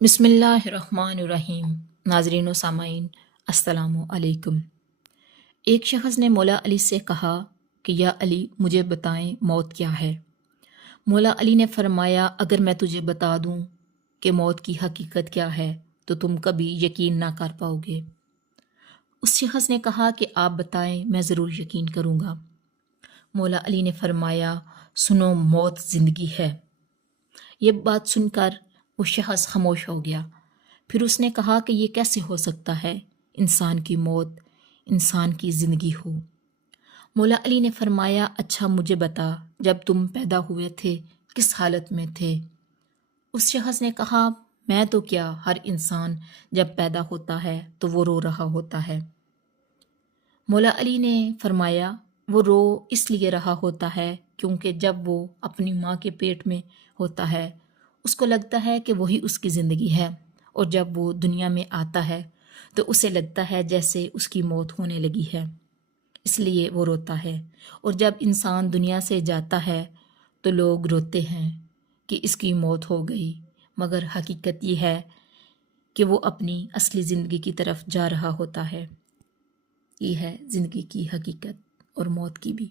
بسم اللہ الرحمن الرحیم۔ ناظرین و سامعین، السلام علیکم۔ ایک شخص نے مولا علی سے کہا کہ یا علی، مجھے بتائیں موت کیا ہے؟ مولا علی نے فرمایا، اگر میں تجھے بتا دوں کہ موت کی حقیقت کیا ہے تو تم کبھی یقین نہ کر پاؤ گے۔ اس شخص نے کہا کہ آپ بتائیں، میں ضرور یقین کروں گا۔ مولا علی نے فرمایا، سنو، موت زندگی ہے۔ یہ بات سن کر وہ شخص خاموش ہو گیا۔ پھر اس نے کہا کہ یہ کیسے ہو سکتا ہے، انسان کی موت انسان کی زندگی ہو؟ مولا علی نے فرمایا، اچھا مجھے بتا، جب تم پیدا ہوئے تھے کس حالت میں تھے؟ اس شخص نے کہا، میں تو کیا، ہر انسان جب پیدا ہوتا ہے تو وہ رو رہا ہوتا ہے۔ مولا علی نے فرمایا، وہ رو اس لیے رہا ہوتا ہے کیونکہ جب وہ اپنی ماں کے پیٹ میں ہوتا ہے اس کو لگتا ہے کہ وہی اس کی زندگی ہے، اور جب وہ دنیا میں آتا ہے تو اسے لگتا ہے جیسے اس کی موت ہونے لگی ہے، اس لیے وہ روتا ہے۔ اور جب انسان دنیا سے جاتا ہے تو لوگ روتے ہیں کہ اس کی موت ہو گئی، مگر حقیقت یہ ہے کہ وہ اپنی اصلی زندگی کی طرف جا رہا ہوتا ہے۔ یہ ہے زندگی کی حقیقت اور موت کی بھی۔